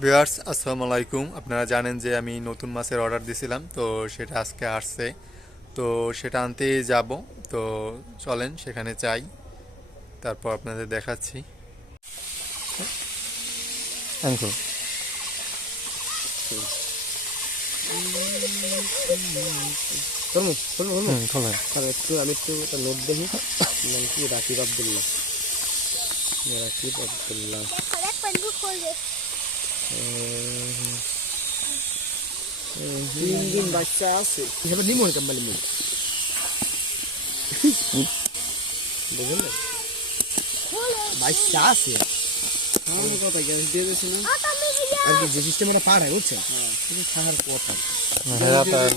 Viewers আসসালামু আলাইকুম। আপনারা জানেন যে আমি নতুন মাছের অর্ডার দিয়েছিলাম, তো সেটা আজকে আসছে। তো সেটা আনতে যাব। তো চলেন সেখানে যাই, তারপর আপনাদের দেখাচ্ছি। আঙ্কুল আমি একটু নোট দেখি। নাম কি? রাকিব আব্দুল্লাহ। তিন দিন বাচ্চা আছে নিমন কাম্বালি মুখ বুঝলেন, বাচ্চা আছে। কথা দিয়ে দিয়েছে না আর কি, যে সিস্টেমটা পাড়ায় বুঝছেন, খাওয়ার কথা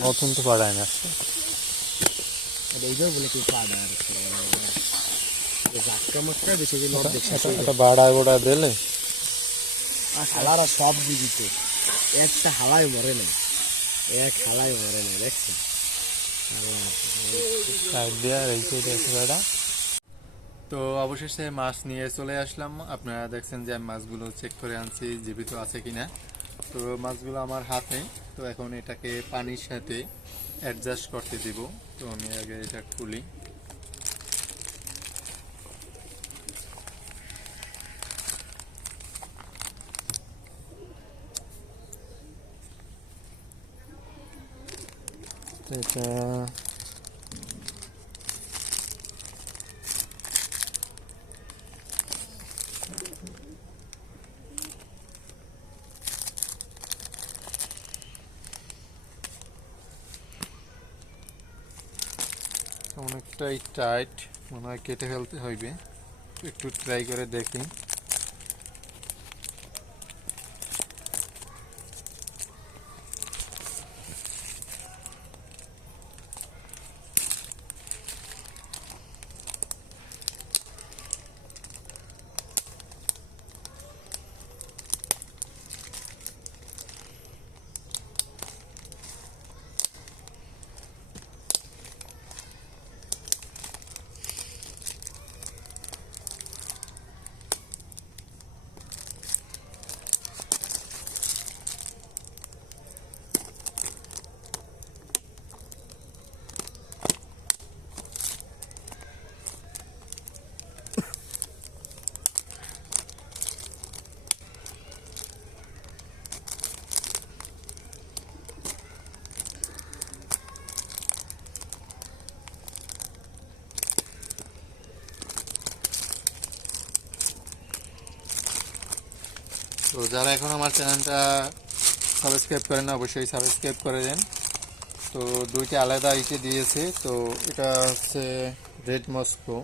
নতুন তো পাড়ায় না, এইবার বলে কেউ পাড়ায় জাক্কা মাক্কা বেশি যে লোক দেখছে বাড়া গোড়া দিলে হালারা সব জীবিত, একটা হালায় মরে না, এক হালায় মরে না, দেখছেন। তো অবশেষে মাছ নিয়ে চলে আসলাম। আপনারা দেখছেন যে আমি মাছগুলো চেক করে আনছি জীবিত আছে কিনা। তো মাছগুলো আমার হাতে, তো এখন এটাকে পানির সাথে অ্যাডজাস্ট করতে দিব। তো আমি আগে এটা খুলি। এটা অনেকটাই টাইট, মনে হয় কেটে ফেলতে হইবে। একটু ট্রাই করে দেখি। তো যারা এখন আমার চ্যানেলটা সাবস্ক্রাইব করেন না, অবশ্যই সাবস্ক্রাইব করে দেন। তো দুইটা আলাদা ইসে দিয়েছে। তো এটা হচ্ছে রেড মস্কো।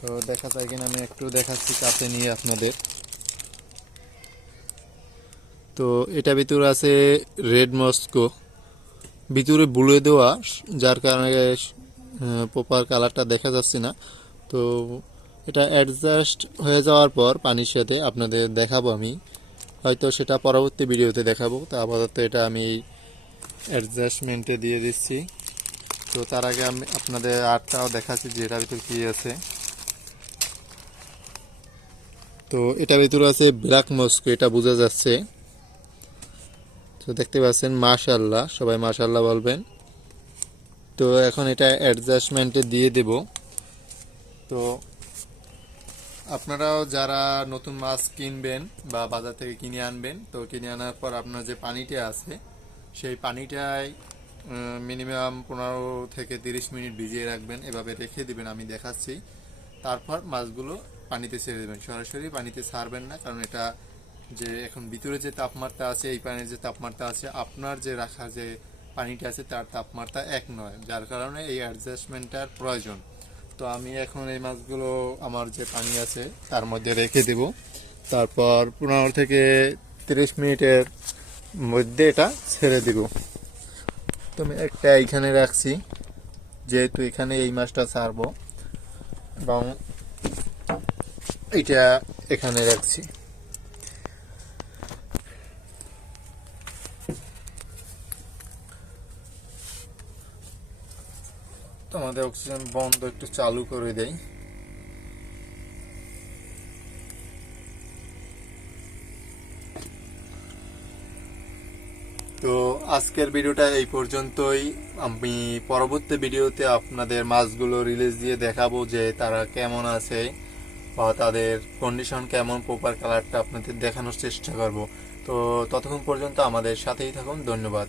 তো দেখা যায় কিনা আমি একটু দেখাচ্ছি কাছে নিয়ে আপনাদের। তো এটা ভিতরে আছে রেড মস্কো, ভিতরে বুলে দেওয়া, যার কারণে প্রপার কালারটা দেখা যাচ্ছে না। তো এটা অ্যাডজাস্ট হয়ে যাওয়ার পর পানির সাথে আপনাদের দেখাবো আমি, হয়তো সেটা পরবর্তী ভিডিওতে দেখাবো। তো আপাতত এটা আমি অ্যাডজাস্টমেন্টে দিয়ে দিচ্ছি। তো তার আগে আমি আপনাদের আরটাও দেখাচ্ছি যে এটার ভিতরে কী আছে। তো এটার ভিতরে আছে ব্ল্যাক মস্কো, এটা বোঝা যাচ্ছে। তো দেখতে পাচ্ছেন, মাশাআল্লাহ, সবাই মাশাআল্লাহ বলবেন। তো এখন এটা অ্যাডজাস্টমেন্টে দিয়ে দেব। তো আপনারাও যারা নতুন মাছ কিনবেন বা বাজার থেকে কিনে আনবেন, তো কিনে আনার পর আপনার যে পানিটা আছে সেই পানিটায় মিনিমাম 15 থেকে 30 মিনিট ভিজিয়ে রাখবেন, এভাবে রেখে দিবেন, আমি দেখাচ্ছি। তারপর মাছগুলো পানিতে ছেড়ে দেবেন, সরাসরি পানিতে ছাড়বেন না, কারণ এটা যে এখন ভিতরে যে তাপমাত্রা আছে, এই পানির যে তাপমাত্রা আছে, আপনার যে রাখা যে পানিটা আছে তার তাপমাত্রা এক নয়, যার কারণে এই অ্যাডজাস্টমেন্টটার প্রয়োজন। তো আমি এখন এই মাছগুলো আমার যে পানি আছে তার মধ্যে রেখে দেব। তারপর 15 থেকে 30 মিনিটের মধ্যে এটা ছেড়ে দিব। তো আমি একটা এইখানে রাখছি, যেহেতু এখানে এই মাছটা ছাড়বো, এবং এইটা এখানে রাখছি। তো আমাদের অক্সিজেন বন্ধ একটু চালু করে দেই। তো আজকের ভিডিওটা এই পর্যন্তই। আমি পরবর্তী ভিডিওতে আপনাদের মাছগুলো রিলিজ দিয়ে দেখাবো যে তারা কেমন আছে বা তাদের কন্ডিশন কেমন, প্রপার কালারটা আপনাদের দেখানোর চেষ্টা করব। তো ততক্ষণ পর্যন্ত আমাদের সাথেই থাকুন। ধন্যবাদ।